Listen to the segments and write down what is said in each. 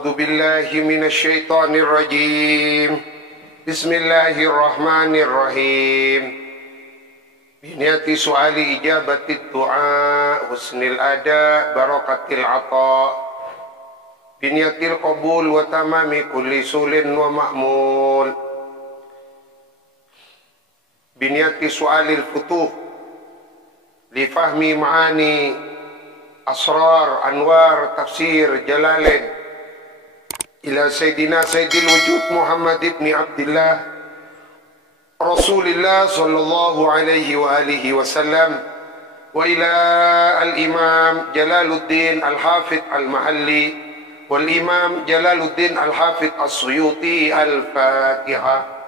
أعوذ بالله من الشيطان الرجيم بسم الله الرحمن الرحيم بنية سؤال إجابة الدعاء حسن الأداء بركة العطاء بنية القبول وتمام كل سول ومأمول بنية سؤال الفتوح لفهم معاني أسرار أنوار تفسير جلالين إلى سيدنا سيد الوجود محمد بن عبد الله رسول الله صلى الله عليه وآله وسلم وإلى الإمام جلال الدين الحافظ المحلي والإمام جلال الدين الحافظ السيوطي الفاتحة.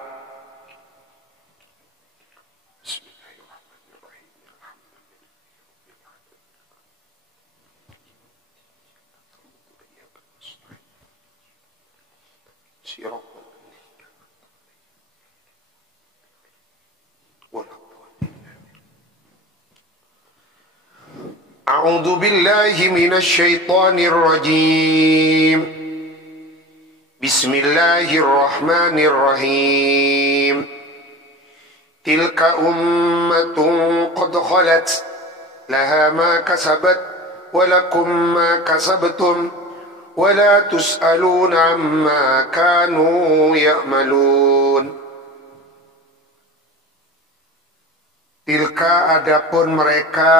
أعوذ بالله من الشيطان الرجيم بسم الله الرحمن الرحيم تلك أمة قد خلت لها ما كسبت ولكم ما كسبتم ولا تسألون عما كانوا يعملون. Tilka adapun mereka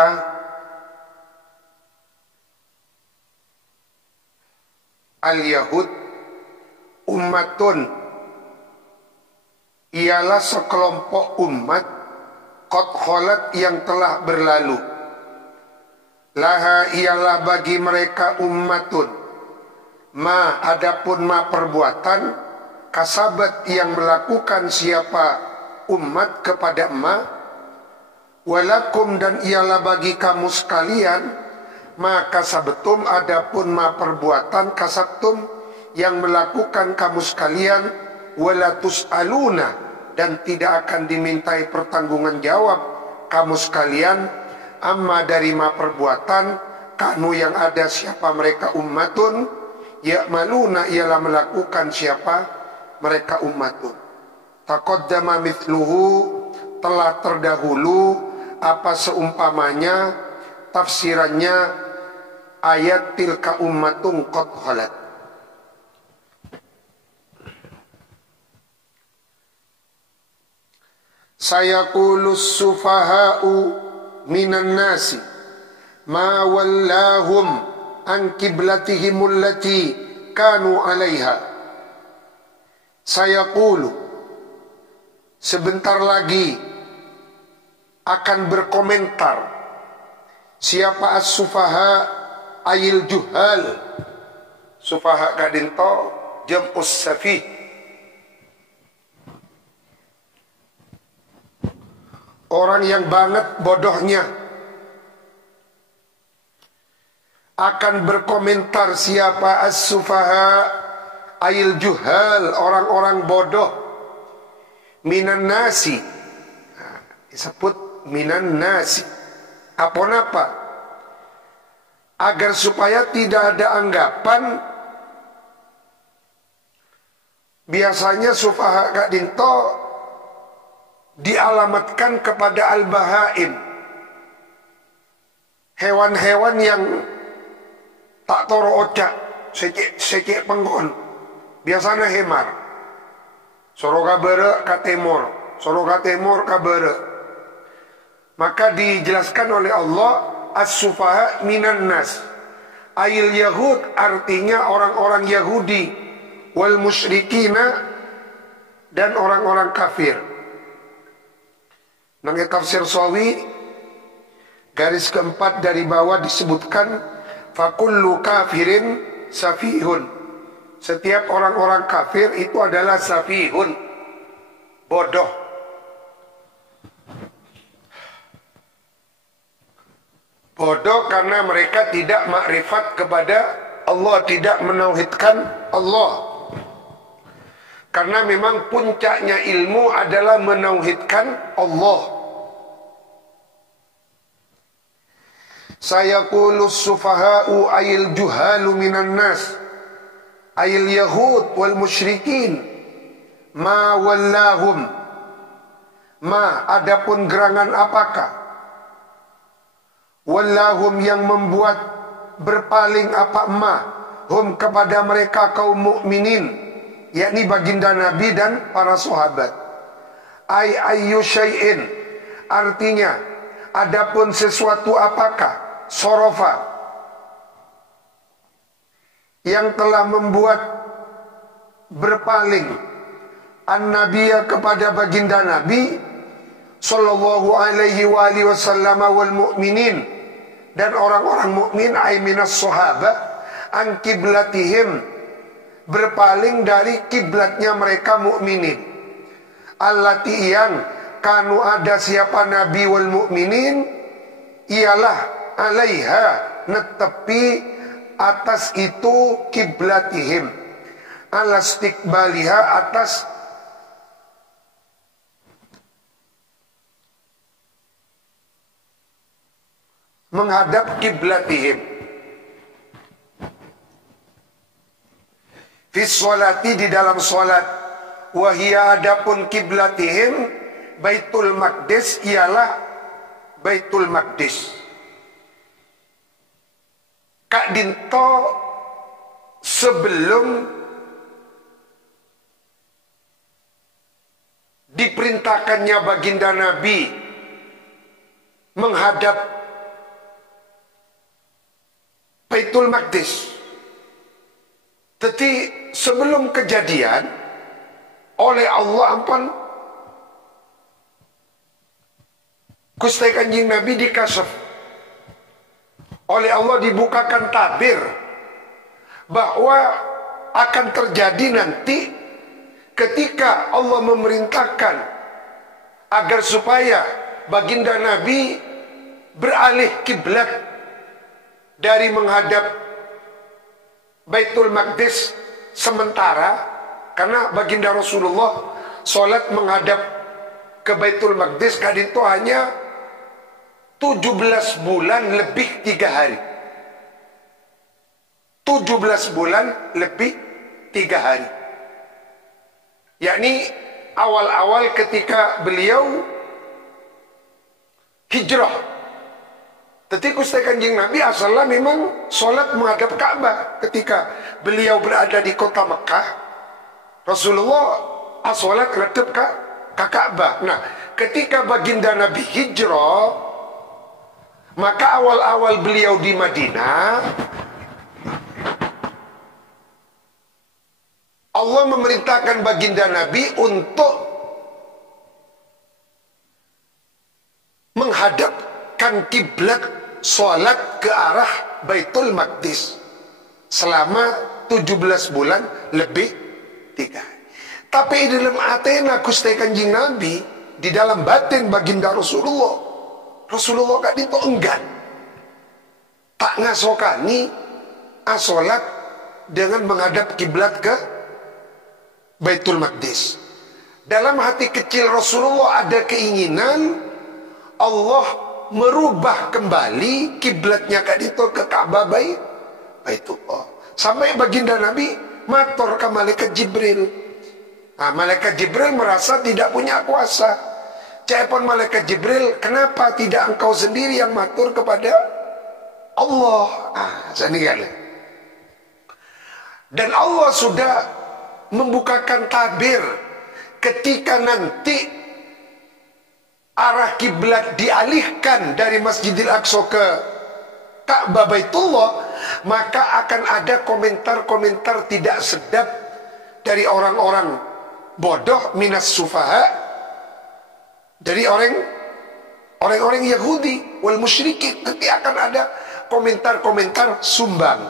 al-Yahud ummatun ialah sekelompok umat qad khalat yang telah berlalu laha ialah bagi mereka ummatun ma adapun ma perbuatan kasabat yang melakukan siapa umat kepada ma walakum dan ialah bagi kamu sekalian maka sabtum adapun ma perbuatan kasabtum yang melakukan kamu sekalian walatus aluna dan tidak akan dimintai pertanggungan jawab kamu sekalian amma dari ma perbuatan kanu yang ada siapa mereka ummatun ya'maluna ialah melakukan siapa mereka ummatun. Taqaddama mithluhu telah terdahulu apa seumpamanya tafsirannya ayat tilka ummatun qad khalat. Sayaqulus sufaha'u minan nasi ma wallahum an qiblatihim allati kanu 'alaiha. Sayaqulu sebentar lagi akan berkomentar siapa as-sufaha ayil juhal. Sufaha kadinto jam'us safih, orang yang banget bodohnya. Akan berkomentar siapa as-sufaha ayil juhal, orang-orang bodoh minan nasi. Disebut minan nasi apa? Agar supaya tidak ada anggapan biasanya sufaha kadinto dialamatkan kepada al-bahaim, hewan-hewan yang tak toro ocak secek penggon, biasanya hemar soro kabere katemor, soro katemor kabere. Maka dijelaskan oleh Allah as-sufaha minan nas ayil yahud, artinya orang-orang Yahudi, wal musyrikina dan orang-orang kafir. Nang tafsir Sawi garis keempat dari bawah disebutkan fakullu kafirin safihun, setiap orang-orang kafir itu adalah safihun, bodoh. Bodoh karena mereka tidak makrifat kepada Allah, tidak menauhidkan Allah. Karena memang puncaknya ilmu adalah menauhidkan Allah. Sayaqulus sufaha'u ayil juhalu minan nas ayil yahud wal musyrikin ma wallahum, ma adapun gerangan apakah, wallahum yang membuat berpaling apa ma, hum kepada mereka kaum mukminin, yakni baginda Nabi dan para sahabat. Ayyu syai'in, artinya adapun sesuatu apakah, sorofa yang telah membuat berpaling an-nabiyya kepada baginda Nabi sallallahu alaihi wasallam wal mu'minin, dan orang-orang mukmin ay minas sahabah an kiblatihim, berpaling dari kiblatnya mereka mukminin, allati yang kanu ada siapa Nabi wal mu'minin, ialah alaiha netepi atas itu kiblatihim, alastikbaliha atas menghadap kiblatihim, fis sholati di dalam sholat, wahia adapun kiblatihim Baitul Maqdis, ialah Baitul Maqdis. Kak Dinto sebelum diperintahkannya baginda Nabi menghadap Baitul Maqdis, tetapi sebelum kejadian oleh Allah ampun Gusti Kanjeng Nabi dikasih oleh Allah, dibukakan tabir bahwa akan terjadi nanti ketika Allah memerintahkan agar supaya baginda Nabi beralih kiblat dari menghadap Baitul Maqdis sementara, karena baginda Rasulullah sholat menghadap ke Baitul Maqdis kadin itu hanya 17 bulan lebih 3 hari. 17 bulan lebih 3 hari. Yakni awal-awal ketika beliau hijrah. Tetapi Gusti Kanjeng Nabi asalnya memang sholat menghadap Ka'bah. Ketika beliau berada di kota Mekah, Rasulullah sholat menghadap ke Ka'bah. Nah, ketika baginda Nabi hijrah, maka awal-awal beliau di Madinah, Allah memerintahkan baginda Nabi untuk menghadapkan kiblat sholat ke arah Baitul Maqdis selama 17 bulan lebih 3 hari. Tapi di dalam Athena Gusti Kanjeng Nabi, di dalam batin baginda Rasulullah gak itu enggan, tak ngasokani asolat dengan menghadap kiblat ke Baitul Maqdis. Dalam hati kecil Rasulullah ada keinginan Allah merubah kembali kiblatnya kak itu ke Ka'bah Baitullah. Sampai baginda Nabi matur ke malaikat Jibril. Nah, malaikat Jibril merasa tidak punya kuasa. Cepon malaikat Jibril, kenapa tidak engkau sendiri yang matur kepada Allah? Sendiri. Dan Allah sudah membukakan tabir ketika nanti arah kiblat dialihkan dari Masjidil Aqsa ke Ka'bah Baitullah, maka akan ada komentar-komentar tidak sedap dari orang-orang bodoh, minas sufaha, dari orang-orang Yahudi wal musyrikin. Nanti akan ada komentar-komentar sumbang.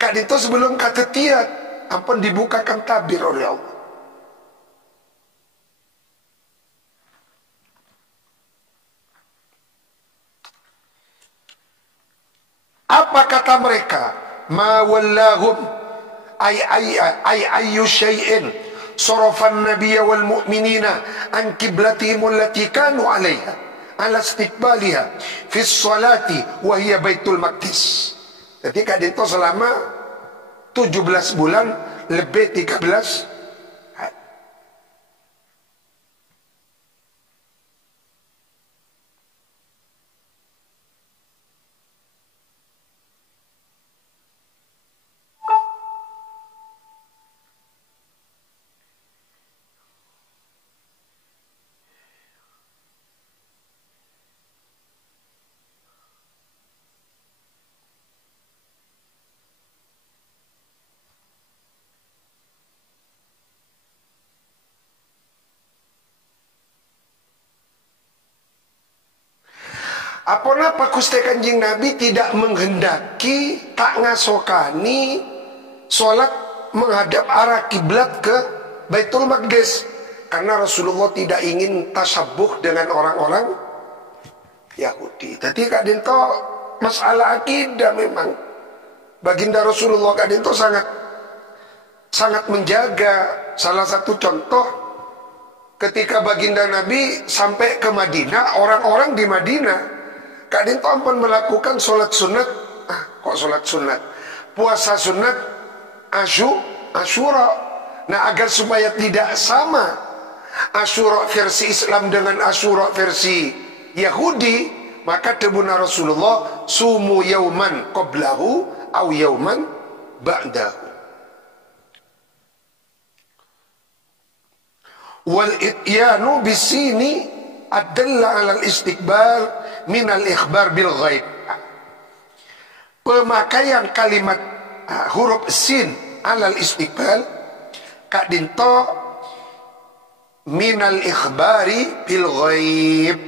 Kak itu sebelum kata tiat ampun dibukakan tabir oleh Allah. Apa kata mereka? Ma wallahum ayyu syai'in sarafan nabiyya wal mu'minina an qiblatihim allati kanu 'alaiha ala istiqbaliha fi sholati wa hiya Baitul Maqdis. Jadi kak itu selama 17 bulan lebih 13 hari. Apa napa Gusti Kanjeng Nabi tidak menghendaki, tak ngasokani sholat menghadap arah kiblat ke Baitul Maqdis, karena Rasulullah tidak ingin tasabuh dengan orang-orang Yahudi. Tadi Kak Dinto masalah akidah memang baginda Rasulullah Kak Dinto sangat menjaga. Salah satu contoh ketika baginda Nabi sampai ke Madinah, orang-orang di Madinah Kak Dinto ampun melakukan sholat sunat. Kok sholat sunat? Puasa sunat Asyura. Nah, agar supaya tidak sama Asyura versi Islam dengan Asyura versi Yahudi, maka debuna Rasulullah sumu yauman qablahu au yauman ba'dahu. Wal ityanu bisini adalla alal istiqbal minal ikhbar bil ghaib. Pemakaian kalimat huruf sin alal istiqbal Kak Dinto minal ikhbari bil ghaib.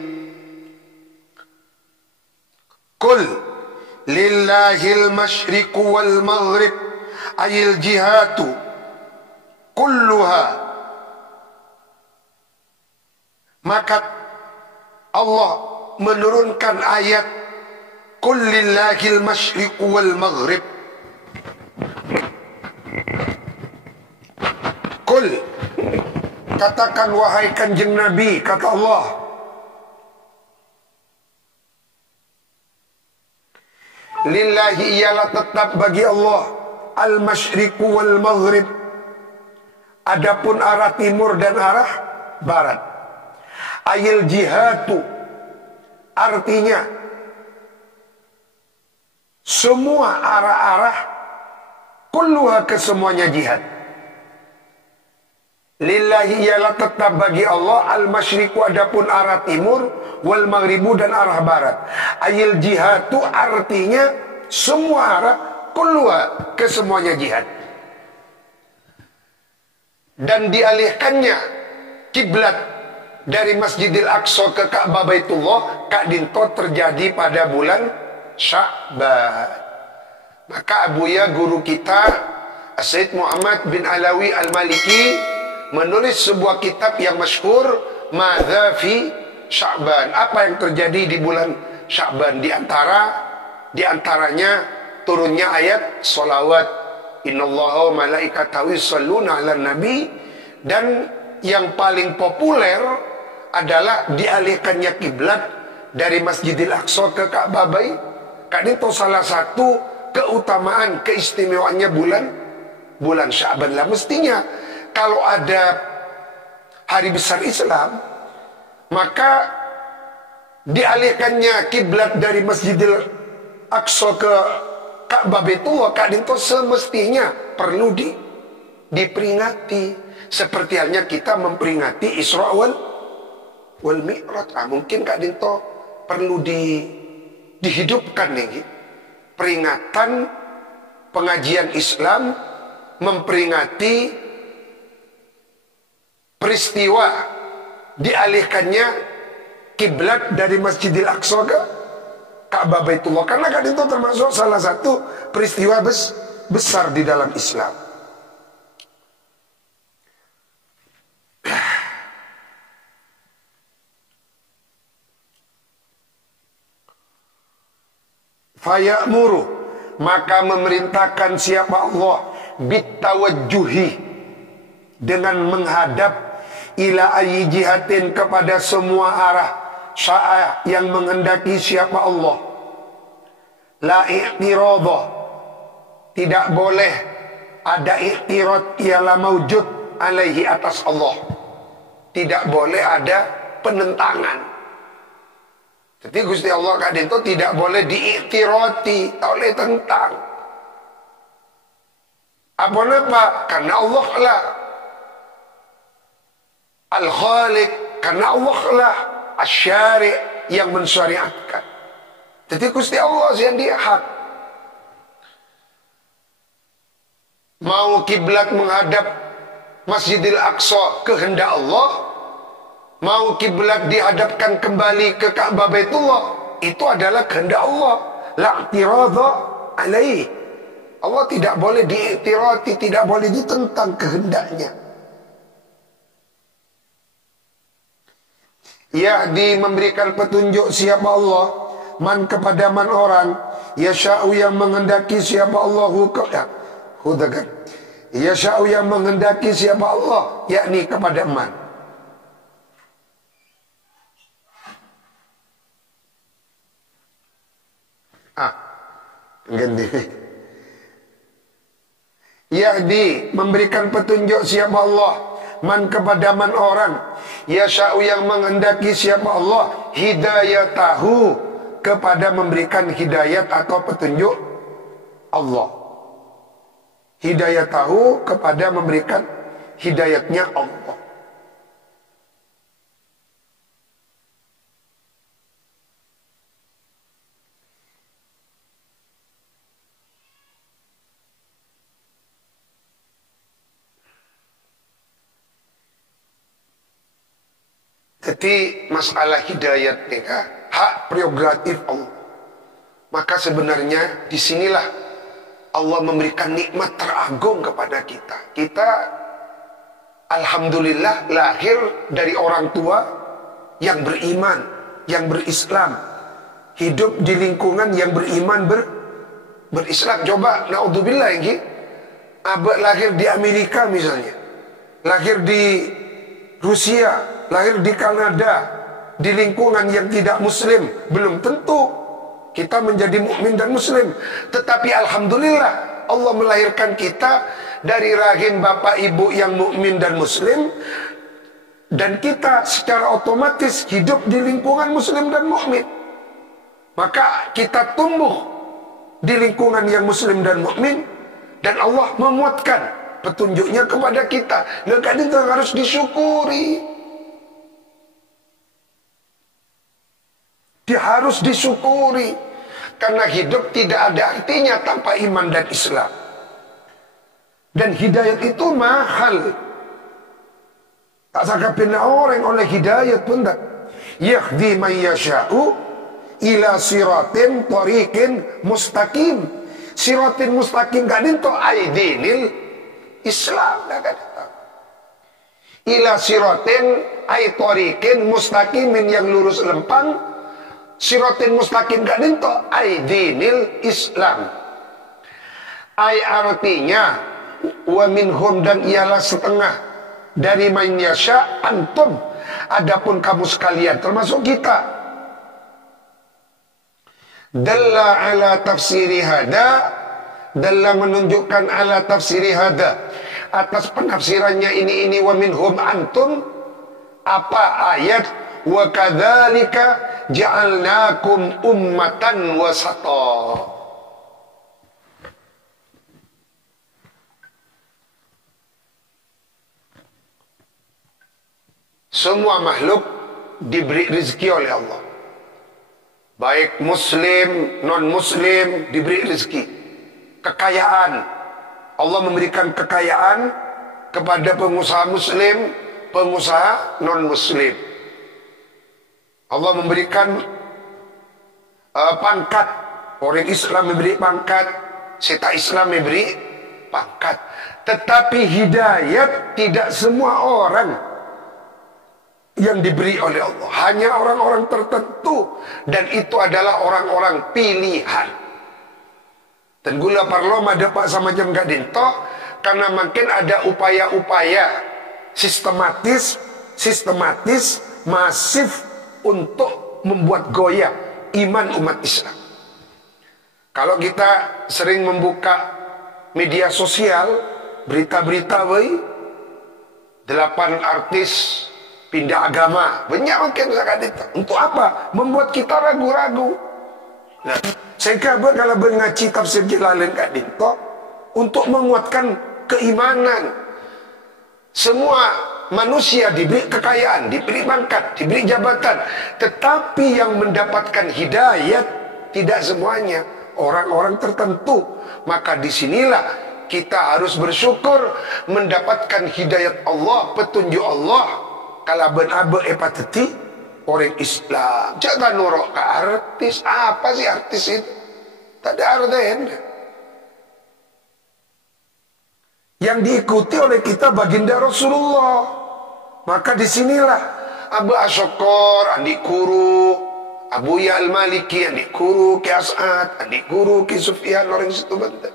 Qul lillahil masyriqu wal maghrib ayil jihatu kulluha. Maka Allah menurunkan ayat Qul lillahil masyriqu wal maghrib. Qul, katakan wahai Kanjeng Nabi, kata Allah, lillahi ialah tetap bagi Allah al masyriqu wal maghrib, adapun arah timur dan arah barat. Ayil jihatu, artinya semua arah-arah, kulluha, kesemuanya jihad. Lillahi ialah tetap bagi Allah al masyriqu, adapun arah timur, wal maghribu, dan arah barat. Ayil jihatu artinya semua arah, kulluha, kesemuanya jihad. Dan dialihkannya kiblat dari Masjidil Aqsa ke Ka'bah Baitullah Kak Dinto terjadi pada bulan Sya'ban. Maka Abuya guru kita Sayyid Muhammad bin Alawi Al-Maliki menulis sebuah kitab yang masyhur, Madza fi Sya'ban, apa yang terjadi di bulan Sya'ban. Di antaranya turunnya ayat sholawat, innallaha wa malaikatahu yusholluna 'alan nabi, dan yang paling populer adalah dialihkannya kiblat dari Masjidil Aqsa ke Ka'bah Bait. Kan itu salah satu keutamaan, keistimewaannya bulan Sya'ban. Lah mestinya kalau ada hari besar Islam, maka dialihkannya kiblat dari Masjidil Aqsa ke Ka'bah Baitullah, Kak Dinto semestinya perlu diperingati. Seperti halnya kita memperingati Isra wal Mi'raj. Mungkin Kak Dinto perlu dihidupkan nih peringatan pengajian Islam memperingati peristiwa dialihkannya kiblat dari Masjidil Aqsa ke Ka'bah Baitullah, karena Kak Dinto termasuk salah satu peristiwa besar di dalam Islam. Fayamuru, maka memerintahkan siapa Allah, bitawajjuhi, dengan menghadap, ila ayyi jihatin, kepada semua arah, sya'a, yang menghendaki siapa Allah. La i'tiradha, tidak boleh ada i'tirad ialah maujud alaihi atas Allah. Tidak boleh ada penentangan. Jadi Gusti Allah kadang itu tidak boleh diiktirati, tak boleh tentang. Apa? Karena Allah lah Al-Khaliq, karena Allah lah Asy-Syari' yang mensyariatkan. Jadi Gusti Allah yang dia hak. Mau kiblat menghadap Masjidil Aqsa kehendak Allah, mau kiblat dihadapkan kembali ke Ka'bah Baitullah, itu adalah kehendak Allah. La i'tiradha alaih. Allah tidak boleh diiktirati, tidak boleh ditentang kehendaknya. Yahdi memberikan petunjuk siapa Allah, man kepada man orang, yasha'u yang menghendaki siapa Allahu hudakan. Yasha'u yang menghendaki siapa Allah, yakni kepada man. Ganti. Yahdi memberikan petunjuk siapa Allah, man kepada man orang, yasha'u yang menghendaki siapa Allah, hidayatahu kepada memberikan hidayat atau petunjuk Allah. Hidayatahu kepada memberikan hidayatnya Allah. Jadi masalah hidayat ini hak prerogatif Allah. Maka sebenarnya disinilah Allah memberikan nikmat teragung kepada kita. Kita alhamdulillah lahir dari orang tua yang beriman, yang berislam, hidup di lingkungan yang beriman, berislam. Coba naudzubillah ini, abang lahir di Amerika misalnya, lahir di Rusia, lahir di Kanada, di lingkungan yang tidak muslim, belum tentu kita menjadi mukmin dan muslim. Tetapi alhamdulillah Allah melahirkan kita dari rahim bapak ibu yang mukmin dan muslim, dan kita secara otomatis hidup di lingkungan muslim dan mukmin. Maka kita tumbuh di lingkungan yang muslim dan mukmin, dan Allah menguatkan petunjuknya kepada kita. Maka itu harus disyukuri. Dia harus disyukuri. Karena hidup tidak ada artinya tanpa iman dan Islam. Dan hidayat itu mahal. Tak sakapin orang oleh hidayat pun tak. Yahdi man yasha'u ila siratin tariqin mustaqim. Siratin mustaqim kan itu aidinil Islam. Ila siratin ay tariqin mustaqimin yang lurus lempang. Siratin mustaqim kan itu aidinil Islam. Ay artinya wa minhum, dan ialah setengah dari man yasha antum, adapun kamu sekalian termasuk kita. Dalla ala tafsiri hada, dalla menunjukkan ala tafsiri hada, atas penafsirannya ini wa minhum antum. Apa ayat wa kadzalika ja'alnakum ummatan wasata. Semua makhluk diberi rezeki oleh Allah. Baik muslim, non-muslim diberi rezeki. Kekayaan. Allah memberikan kekayaan kepada pengusaha muslim, pengusaha non-muslim. Allah memberikan pangkat. Orang Islam memberi pangkat, seta Islam memberi pangkat. Tetapi hidayat tidak semua orang yang diberi oleh Allah, hanya orang-orang tertentu, dan itu adalah orang-orang pilihan. Dan gula parlom ada pak sama jam gak dinto, karena makin ada upaya-upaya sistematis, masif untuk membuat goyah iman umat Islam. Kalau kita sering membuka media sosial, berita-berita baik 8 artis pindah agama. Banyak mungkin sangat itu. Untuk apa? Membuat kita ragu-ragu. Nah, saya kabar kalau mengaji tafsir Jalalain Kak Dinto untuk menguatkan keimanan. Semua manusia diberi kekayaan, diberi pangkat, diberi jabatan, tetapi yang mendapatkan hidayat tidak semuanya, orang-orang tertentu. Maka disinilah kita harus bersyukur mendapatkan hidayat Allah, petunjuk Allah. Kalau benar-benar epateti orang Islam, jangan norok ke artis. Apa sih artis itu? Tak ada artinya. Yang diikuti oleh kita baginda Rasulullah. Maka disinilah Abu Asyokor, adik guru Abu Ya Al-Maliki, adik guru Ki As'ad, adik guru Ki Sufyan orang situ Banten,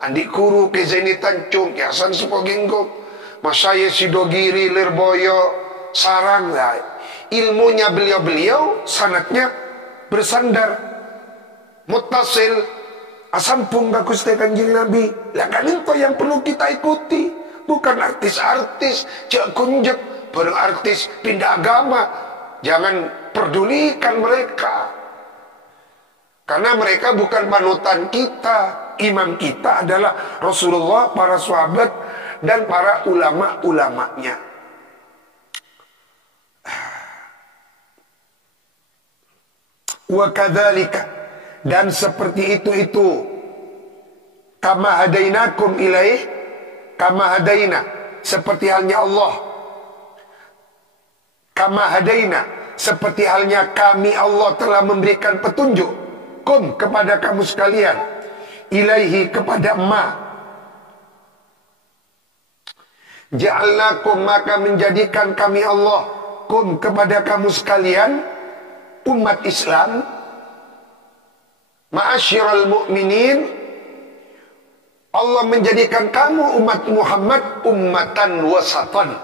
adik guru Ki Zaini Tancung, Ki Hasan Supogenggong, Masaya Sidogiri, Lirboyo, Sarang. Nah, ilmunya beliau-beliau sanatnya bersandar muttasil asampung bagus Kanjeng Nabi. Lah kan itu yang perlu kita ikuti, bukan artis-artis cek kunjek bareng artis pindah agama. Jangan pedulikan mereka, karena mereka bukan panutan kita. Imam kita adalah Rasulullah, para sahabat dan para ulama-ulamanya. Wa kadzalika, dan seperti itu kama hadainakum ilaih, kama hadaina, seperti halnya Allah, kama hadaina, seperti halnya kami Allah telah memberikan petunjuk kum kepada kamu sekalian, ilaihi kepada ma, ja'alnakum, maka menjadikan kami Allah kum kepada kamu sekalian umat Islam, ma'asyiral mu'minin, Allah menjadikan kamu umat Muhammad ummatan wasatan.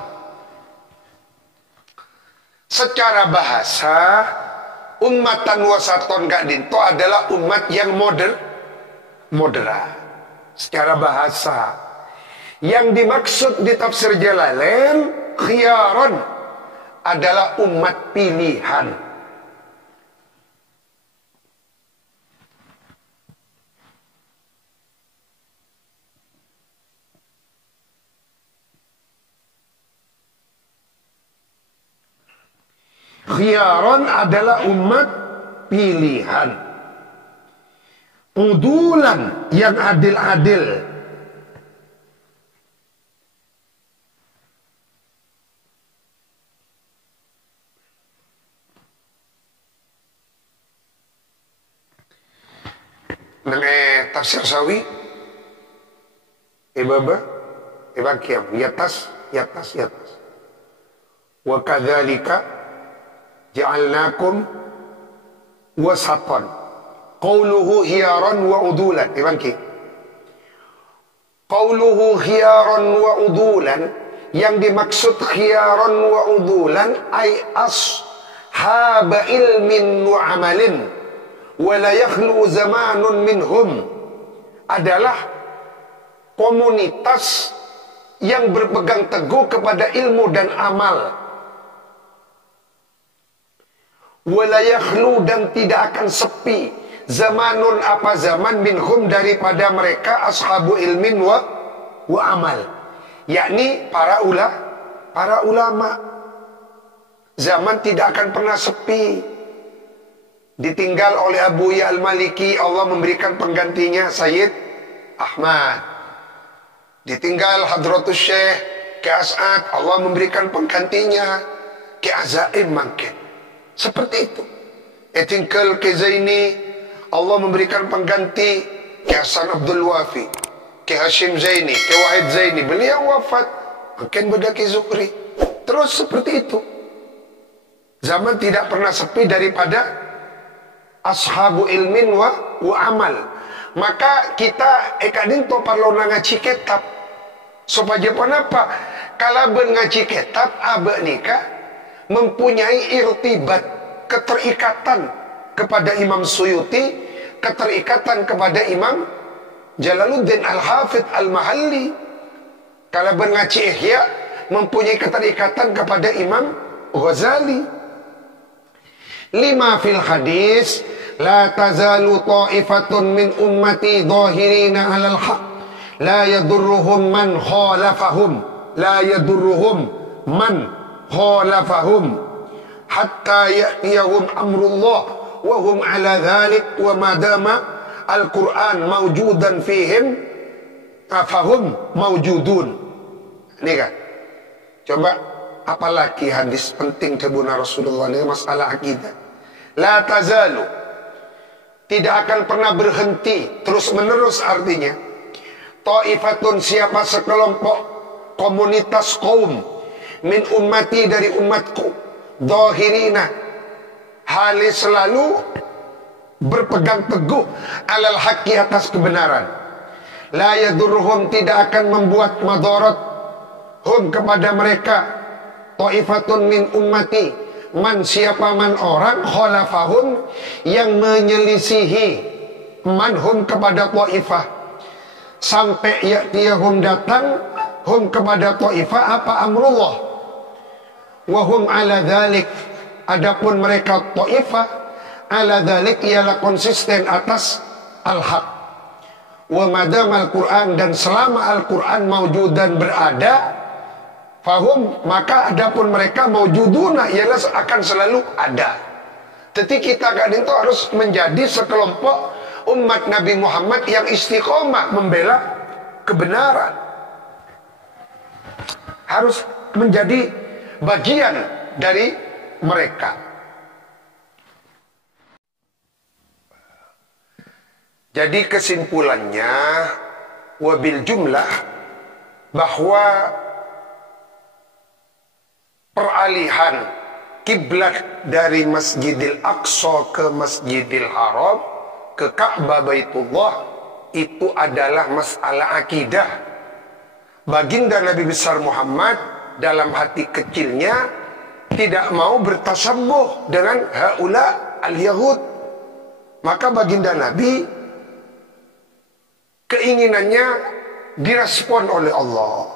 Secara bahasa ummatan wasatan Kak Dinto adalah umat yang moderat. Secara bahasa yang dimaksud di tafsir Jalalain khiyaron adalah umat pilihan. Khiyaron adalah umat pilihan. Udulan yang adil-adil. Nang tafsir sawi baba kiam yatas wa kadzalika ja'alnakum wasatan. Qauluhu khiyaran wa udulan. Ibangki. Qauluhu khiyaran wa udulan, yang dimaksud khiyaran wa udulan ay ashaba ilmin wa amalin wa la yakhlu zamanun minhum, adalah komunitas yang berpegang teguh kepada ilmu dan amal. Wala yakhlu, dan tidak akan sepi, zamanun apa zaman, minhum daripada mereka, ashabu ilmin wa amal, yakni para ulama. Zaman tidak akan pernah sepi. Ditinggal oleh Abu Ya Al-Maliki, Allah memberikan penggantinya Sayyid Ahmad. Ditinggal Hadratus Syekh Ki As'ad, Allah memberikan penggantinya Ki Azaim mungkin. Seperti itu. Tinggal Ki Zaini, Allah memberikan pengganti Ki Hasan Abdul Wafi, Ki Hashim Zaini, Ki Wahid Zaini. Beliau wafat, mungkin beda Ki Zuhri. Terus seperti itu. Zaman tidak pernah sepi daripada ashabu ilmin wa amal. Maka kita Dinto perlu ngaji kitab supaya apa? Kalau ngaji kitab abah nikah mempunyai irtibat, keterikatan kepada Imam Suyuti, keterikatan kepada Imam Jalaluddin Al-Hafidh Al-Mahalli. Kalau mengaji Ihya mempunyai keterikatan kepada Imam Ghazali. 5 fil hadis, la tazalu ta'ifatun min ummati dhahirina 'alal haq, la yadurruhum man khalafahum, la yadurruhum man khalafahum hatta ya'tiyahum amrullah wa hum 'ala dhalik wa madama al-Qur'an mawjudan fihim fahum mawjudun. Ini kan. Coba apalagi hadis penting Tebuna Rasulullah ini masalah akidah. La tazalu, tidak akan pernah berhenti, terus menerus artinya. Ta'ifatun, siapa sekelompok komunitas kaum, min ummati, dari umatku, dhahirina, hali selalu berpegang teguh, alal haqqi, atas kebenaran. La yadurruhum, tidak akan membuat madarat, hum, kepada mereka, ta'ifatun min ummati, man, siapa man orang, khalafahum, yang menyelisihi manhum, kepada ta'ifah, sampai ya'tiyahum, datang, hum, kepada ta'ifah, apa amrullah, wahum ala dhalik, adapun mereka ta'ifah, ala dhalik, ialah konsisten atas al-haq, wa madam al-Quran, dan selama Al-Quran mawjudan, berada, fahum, maka adapun mereka mawjuduna, ialah akan selalu ada. Jadi kita kan itu harus menjadi sekelompok umat Nabi Muhammad yang istiqomah membela kebenaran. Harus menjadi bagian dari mereka. Jadi kesimpulannya, wabil jumlah, bahwa peralihan kiblat dari Masjidil Aqsa ke Masjidil Haram, ke Ka'bah Baitullah, itu adalah masalah akidah. Baginda Nabi besar Muhammad dalam hati kecilnya tidak mau bertasabuh dengan haula al-Yahud. Maka baginda Nabi keinginannya direspon oleh Allah,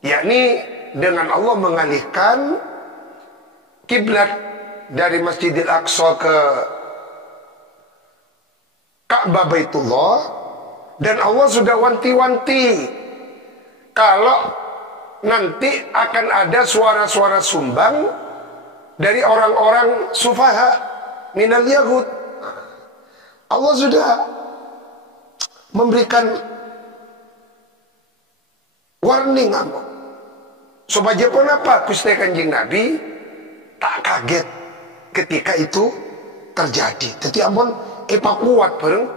yakni dengan Allah mengalihkan kiblat dari Masjidil Aqsa ke Ka'bah Baitullah. Dan Allah sudah wanti-wanti kalau nanti akan ada suara-suara sumbang dari orang-orang sufaha minal Yahud. Allah sudah memberikan warning apa? Supaya pun apa? Gusti Kanjeng Nabi tak kaget ketika itu terjadi. Jadi ampun ipa kuat bareng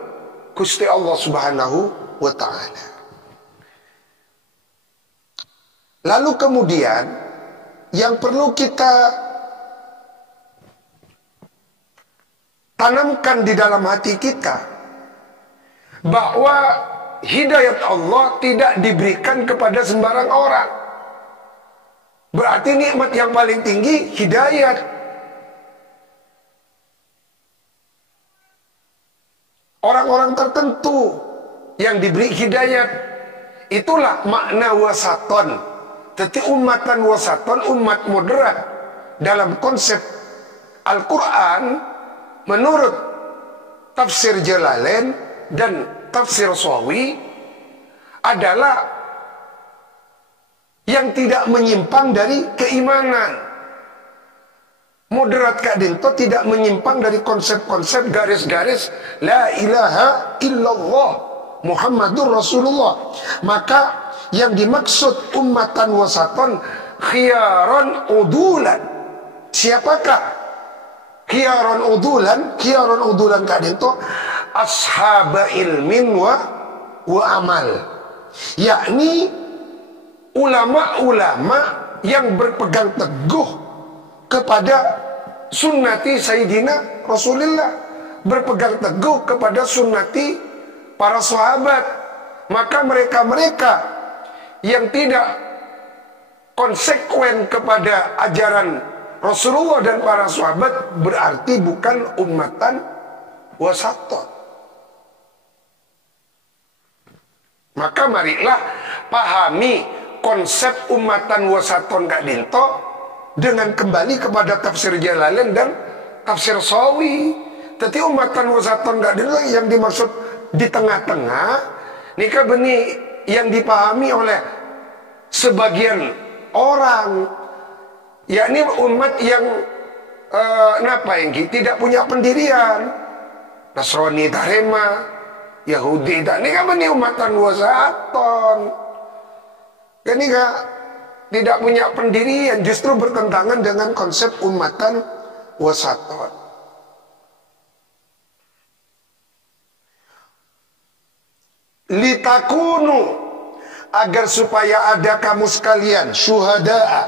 Gusti Allah Subhanahu wa ta'ala. Lalu kemudian yang perlu kita tanamkan di dalam hati kita, bahwa hidayat Allah tidak diberikan kepada sembarang orang. Berarti nikmat yang paling tinggi hidayat. Orang-orang tertentu yang diberi hidayat, itulah makna wasaton. Jadi umatan wasaton, umat moderat dalam konsep Al-Quran menurut tafsir Jalalain dan tafsir Sawi adalah yang tidak menyimpang dari keimanan. Moderat kadinto tidak menyimpang dari konsep-konsep garis-garis la ilaha illallah Muhammadur Rasulullah. Maka yang dimaksud ummatan wasaton khiyaran udulan. Siapakah khiyaran udulan? Khiyaran udulan kadinto ashaba ilmin wa amal, yakni ulama-ulama yang berpegang teguh kepada sunnati Sayyidina Rasulullah, berpegang teguh kepada sunnati para sahabat. Maka mereka-mereka yang tidak konsekuen kepada ajaran Rasulullah dan para sahabat berarti bukan ummatan wasaton. Maka marilah pahami konsep umatan wasaton Kak Dinto dengan kembali kepada tafsir Jalalain dan tafsir Sawi. Tapi umatan wasaton Kak Dinto yang dimaksud di tengah-tengah nikah benih yang dipahami oleh sebagian orang, yakni umat yang tidak punya pendirian. Nasrani tarema, Yahudi tak nikah benih umatan wasaton. Ini tidak punya pendirian, justru bertentangan dengan konsep umatan wasaton. Litakunu, agar supaya ada kamu sekalian syuhada'a,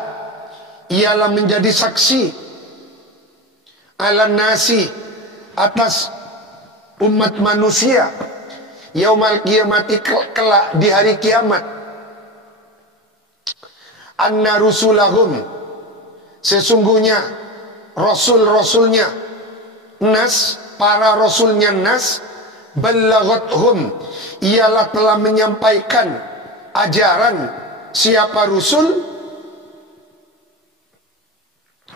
ialah menjadi saksi ala nasi, atas umat manusia, yaumal qiyamati, kelak di hari kiamat, anna rusulahum, sesungguhnya rasul-rasulnya nas, para rasulnya nas, ballaghathum, ialah telah menyampaikan ajaran siapa rusul,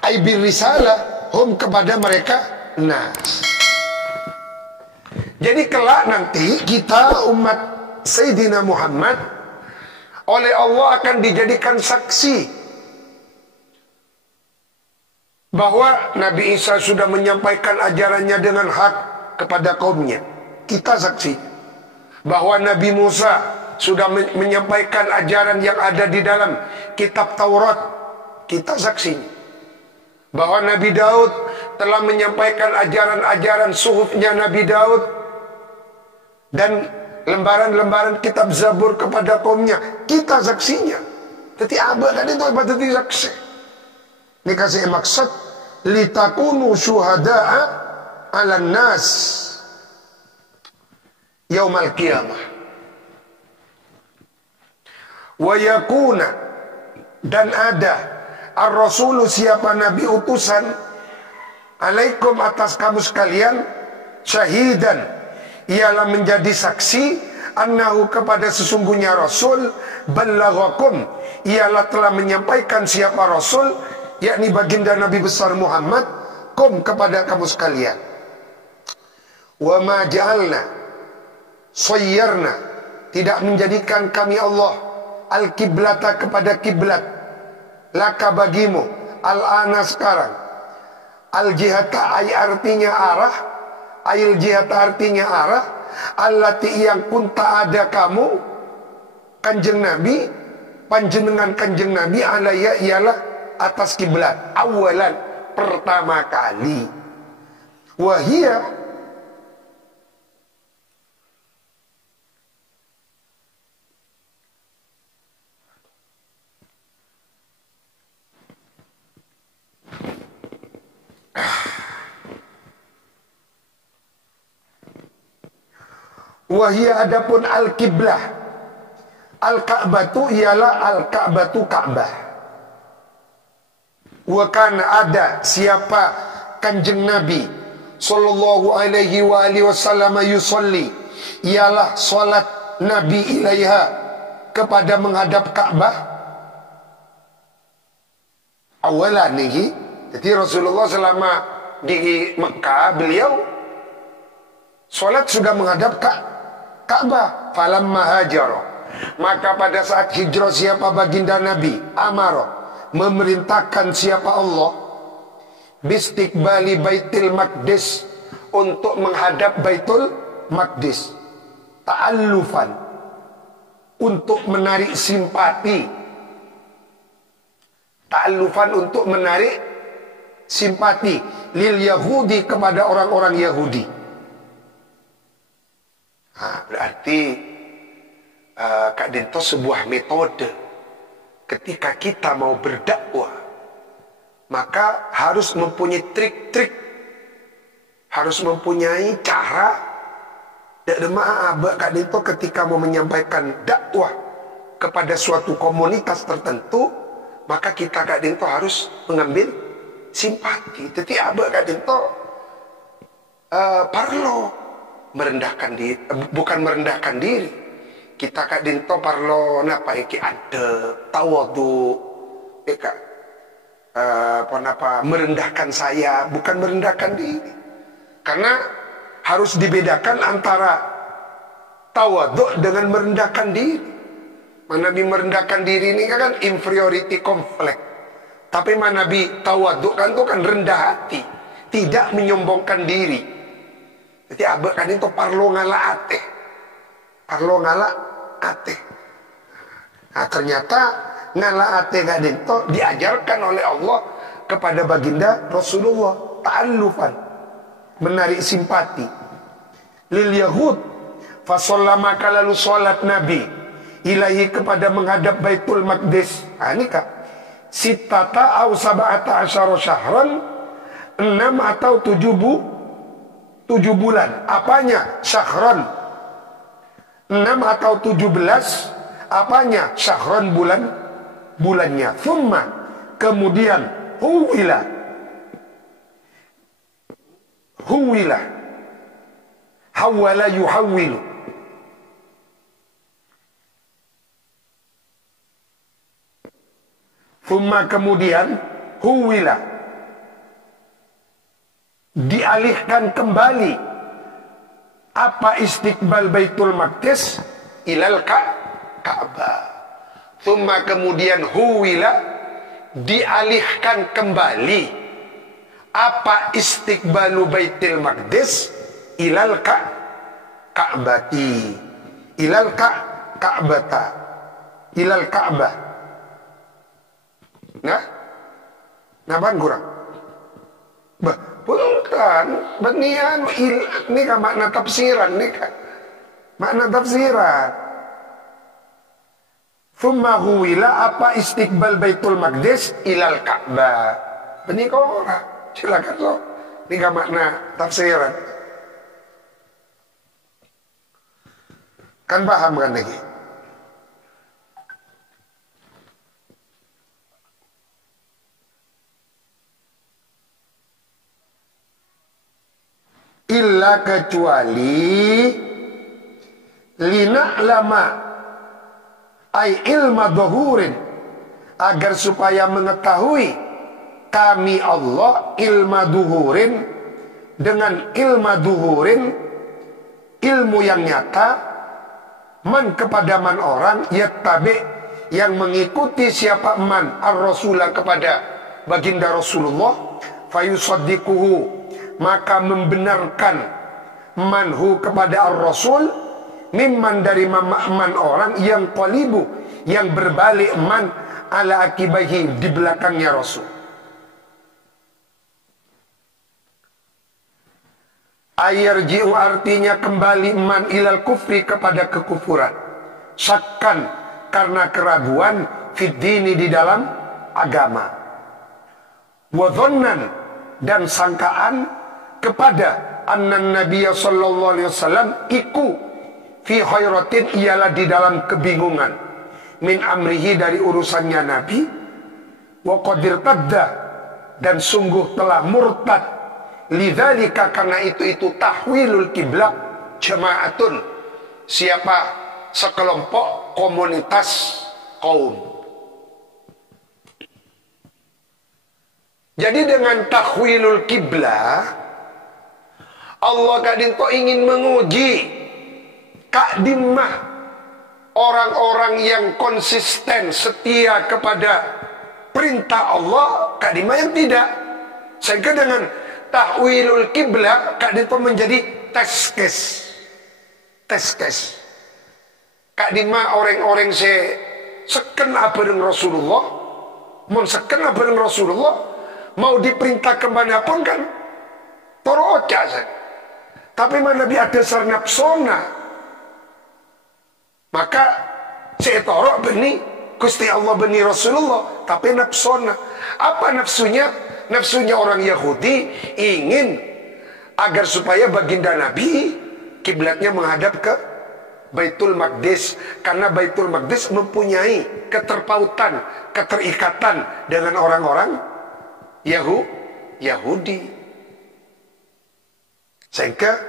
aibir risalah hum, kepada mereka nas. Jadi kelak nanti kita umat Sayyidina Muhammad oleh Allah akan dijadikan saksi bahwa Nabi Isa sudah menyampaikan ajarannya dengan hak kepada kaumnya. Kita saksi bahwa Nabi Musa sudah menyampaikan ajaran yang ada di dalam kitab Taurat. Kita saksi bahwa Nabi Daud telah menyampaikan ajaran-ajaran suhufnya Nabi Daud dan lembaran-lembaran kitab Zabur kepada kaumnya. Kita saksinya. Jadi abad kan itu berarti saksi. Ini kasih maksud litakunu syuhada'a 'alan nas yaumal qiyamah wa yakuna, dan ada ar-rasulu, siapa nabi utusan, alaikum, atas kamu sekalian, syahidan, ialah menjadi saksi, annahu, kepada sesungguhnya rasul, ballaghakum, ialah telah menyampaikan siapa rasul, yakni baginda Nabi besar Muhammad, kum, kepada kamu sekalian. Wa ma ja'alna, sayyarna, tidak menjadikan kami Allah, al-kiblata, kepada kiblat, laka, bagimu, al-ana, sekarang, al-jihata, ay artinya arah, ayil jihata artinya arah, allati, yang kunta, ada kamu, kanjeng Nabi, panjenengan kanjeng Nabi, alaya, ialah atas kiblat, awalan, pertama kali, wahia, wahia, adapun al-kiblah, al-ka'batu, ialah al-ka'batu, Ka'bah. Wa kana, ada siapa kanjeng Nabi sallallahu alaihi wa alihi wasallam, yusolli, ialah salat Nabi ilaiha, kepada menghadap Ka'bah. Awalan ini, jadi Rasulullah selama di Mekah, beliau salat sudah menghadap Ka'bah. Falamma hajara, maka pada saat hijrah siapa baginda Nabi, amara, memerintahkan siapa Allah, bistiqbali Baitul Maqdis, untuk menghadap Baitul Maqdis, ta'allufan, untuk menarik simpati, ta'allufan, untuk menarik simpati, lil Yahudi, kepada orang-orang Yahudi. Berarti Kak Dinto, sebuah metode ketika kita mau berdakwah, maka harus mempunyai trik-trik, harus mempunyai cara. Dan Kak Dinto ketika mau menyampaikan dakwah kepada suatu komunitas tertentu, maka kita Kak Dinto harus mengambil simpati. Jadi Kak Dinto perlu merendahkan diri, bukan merendahkan diri. kita kak dinto parlo napa iki adep tawadu eka merendahkan saya, bukan merendahkan diri. Karena harus dibedakan antara tawadhu dengan merendahkan diri. Nabi merendahkan diri ini kan inferiority complex. Tapi Nabi tawadhu kan itu kan rendah hati, tidak menyombongkan diri. Jadi abah kan itu parlo ngala ate. Parlo ngala ate. Nah ternyata ngala ate kan itu diajarkan oleh Allah kepada baginda Rasulullah. Ta'allufan, menarik simpati. Lil Yahud fasallama lalu salat Nabi ilahi kepada menghadap Baitul Maqdis. Ini kak sitata au sab'ata asyara syahran, 6 atau 7 bulan. Apanya? Syahran 6 atau 17. Apanya? Syahran bulannya. Thumma kemudian huwila hawala yuhawwilu. Thumma kemudian huwila dialihkan kembali apa istiqbal Baitul Maqdis ilal Ka'bah. Thumma kemudian huwila dialihkan kembali apa istiqbalu Baitul Maqdis ilal Ka'bati ilal Ka'bata ilal Ka'bah. Nah, naban kurang. Bukan, benian ini kan makna tafsiran nih kan. Makna tafsiran. Thumma huwila apa istiqbal Baitul Maqdis ilal Ka'bah. Benih kau orang. Silakan so. Ini kan makna tafsiran. Kan paham kan lagi? Illa kecuali lina'lama ay ilma dhuhurin, agar supaya mengetahui kami Allah ilma dhuhurin, dengan ilma dhuhurin ilmu yang nyata, man kepada man orang, yattabi yang mengikuti siapa man ar-rasulah kepada baginda Rasulullah, fayusaddiquhu maka membenarkan manhu kepada ar-rasul, mimman dari man orang yang qalibu yang berbalik man ala akibahi di belakangnya Rasul. Ayarji'u artinya kembali man ilal kufri kepada kekufuran, syakkan karena keraguan fid dini di dalam agama, wa dhannan dan sangkaan kepada annan Nabiya sallallahu alaihi wasallam iku fi khairatin ialah di dalam kebingungan min amrihi dari urusannya Nabi, wa qadir tadda dan sungguh telah murtad, lidzalika karena itu tahwilul kiblat jamaatun siapa sekelompok komunitas kaum. Jadi dengan tahwilul kiblah Allah kadinto ingin menguji kadimah orang-orang yang konsisten setia kepada perintah Allah, kadimah yang tidak. Sehingga dengan tahwilul kiblah kadinto menjadi test case. Kadimah orang-orang seken abareng Rasulullah, mun seken abareng Rasulullah, mau diperintah kemanapun kan toro oca saja. Tapi mana Nabi ada sarnapsona, maka saya toro beni Gusti Allah beni Rasulullah, tapi nafsona. Apa nafsunya? Nafsunya orang Yahudi ingin agar supaya baginda Nabi kiblatnya menghadap ke Baitul Maqdis, karena Baitul Maqdis mempunyai keterpautan, keterikatan dengan orang-orang Yahudi. Sehingga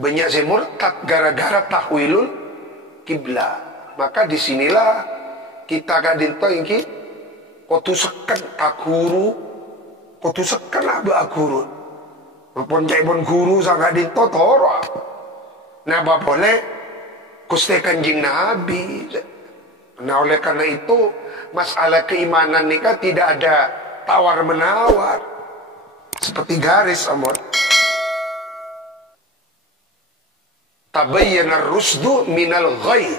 banyak murtad gara-gara tahwilul kiblat. Maka disinilah kita kadinto ingki kotu seken tak guru, kotu seken abe guru. Poncai pun guru sangat kadinto toro. Nah, boleh Gusti Kanjeng Nabi. Nah, oleh karena itu masalah keimanan nikah tidak ada tawar menawar. Seperti garis amor. Tabayyana rusdu minal ghai.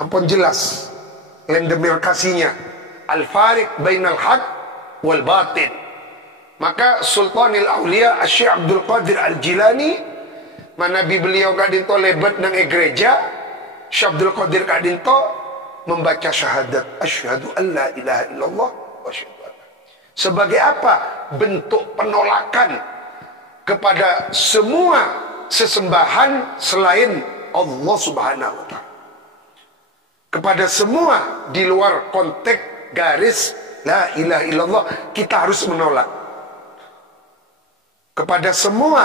Ampun jelas lendemir kasihnya al-fariq bainal haq wal batin. Maka Sultanil Aulia Syekh Abdul Qadir Al-Jilani manabi beliau kadinto lebat nang gereja, Syekh Abdul Qadir kadinto membaca syahadat asyhadu an la ilaha illallah wa asyhadu anna. Sebagai apa? Bentuk penolakan kepada semua sesembahan selain Allah Subhanahu wa ta'ala. Kepada semua di luar konteks garis la ilaha illallah kita harus menolak. Kepada semua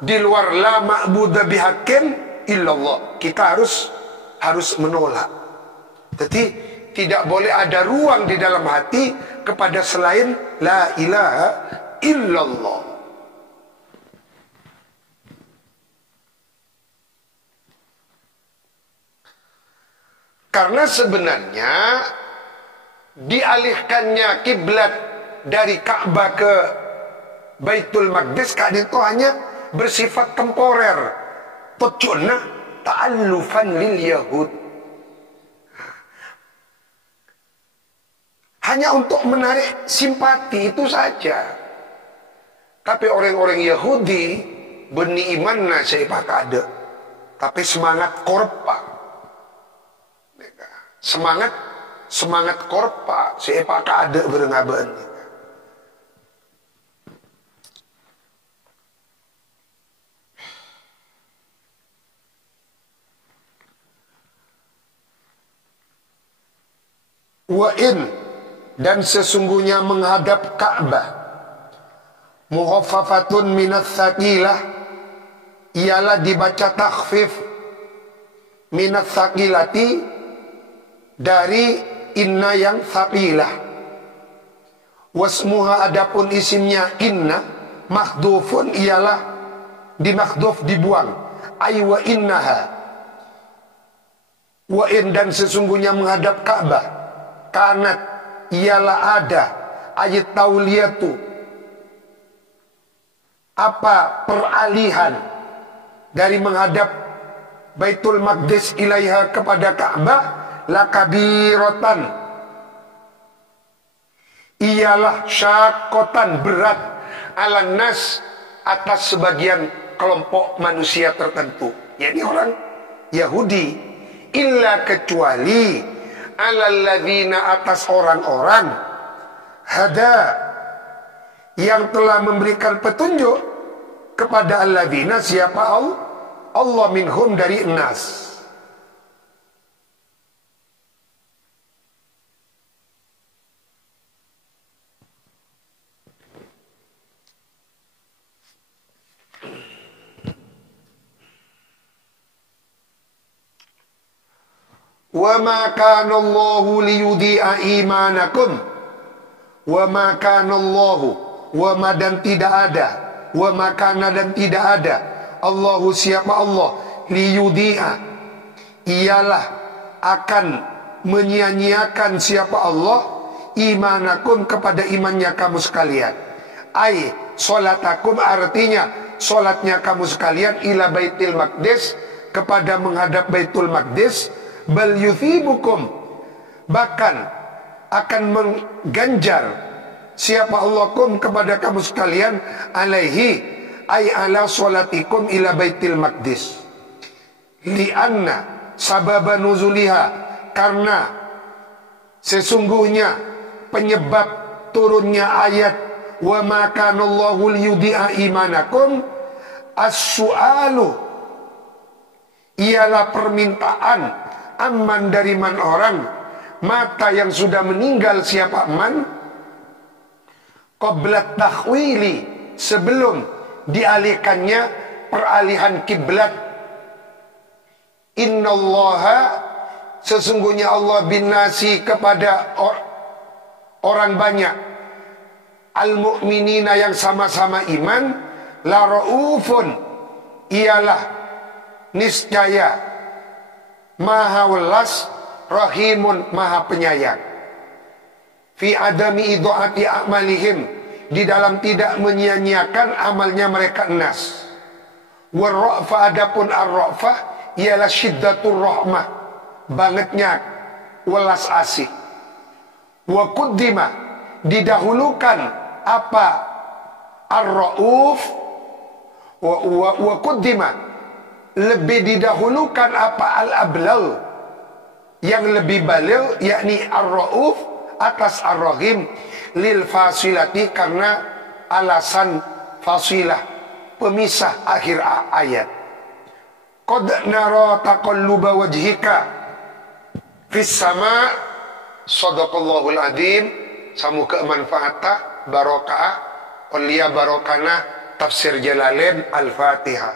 di luar la ma'budu bihaqqin illallah kita harus menolak. Jadi tidak boleh ada ruang di dalam hati kepada selain la ilaha illallah. Karena sebenarnya dialihkannya kiblat dari Ka'bah ke Baitul Maqdis itu hanya bersifat temporer. Tujuannya ta'allufan lil Yahud. Hanya untuk menarik simpati itu saja. Tapi orang-orang Yahudi benih iman saya ada. Tapi semangat korpa. Semangat korpa siapa ada berengaban. Wa'in dan sesungguhnya menghadap Ka'bah mukhaffafatun minats tsaqilah ialah dibaca takhfif minats tsaqilati dari inna yang tsaqilah. Wasmuha adapun isimnya inna makhdufun ialah dimakhduf dibuang. Ay wa innaha. Wa in dan sesungguhnya menghadap Ka'bah. Kanat ialah ada. Ayat tauliyatu. Apa peralihan dari menghadap Baitul Maqdis ilaiha kepada Ka'bah lakabiratan ialah syakotan berat ala nas atas sebagian kelompok manusia tertentu, yakni orang Yahudi, illa kecuali alalladzina atas orang-orang hada yang telah memberikan petunjuk kepada alladzina siapa Allah minhum dari nas. Wa ma kana Allahu liyudhi'a imanakum. Wa ma kana Allahu, wa ma dan tidak ada, wa ma kana dan tidak ada, Allahu siapa Allah, liyudhi'a ialah akan menyia-nyiakan siapa Allah imanakum kepada imannya kamu sekalian. Ai salatakum artinya salatnya kamu sekalian ila Baitul Maqdis kepada menghadap Baitul Maqdis. Bal yuthibukum bahkan akan mengganjar siapa Allah kum kepada kamu sekalian alaihi ay ala salatikum ila Baitul Maqdis lianna sababa nuzuliha karena sesungguhnya penyebab turunnya ayat wa ma kana Allahu liyudhi'a imanakum as-su'alu ialah permintaan aman dari man orang mata yang sudah meninggal siapa man qablat tahwili sebelum dialihkannya peralihan kiblat Innallaha, sesungguhnya Allah binasi kepada orang banyak, al-mu'minina yang sama-sama iman, la raufun, ialah niscaya maha welas, rahimun, maha penyayang. Fi adami idha'ati a'malihim, di dalam tidak menyia-nyiakan amalnya mereka nas. Warra'fa, adapun ar-ra'fah ialah syiddatur rahmah, bangetnya welas asih. Wa quddima, didahulukan apa ar-ra'uf, wa quddima, lebih didahulukan apa al-ablal, yang lebih balil, yakni ar-ra'uf atas ar-rahim, lil fasilati, karena alasan fasilah, pemisah akhir ayat. Qad nara taqalluba wajhika fis sama, sadaqallahul adzim. Samuga manfaatah barokah, ulia barokana tafsir Jalalain. Al-Fatihah.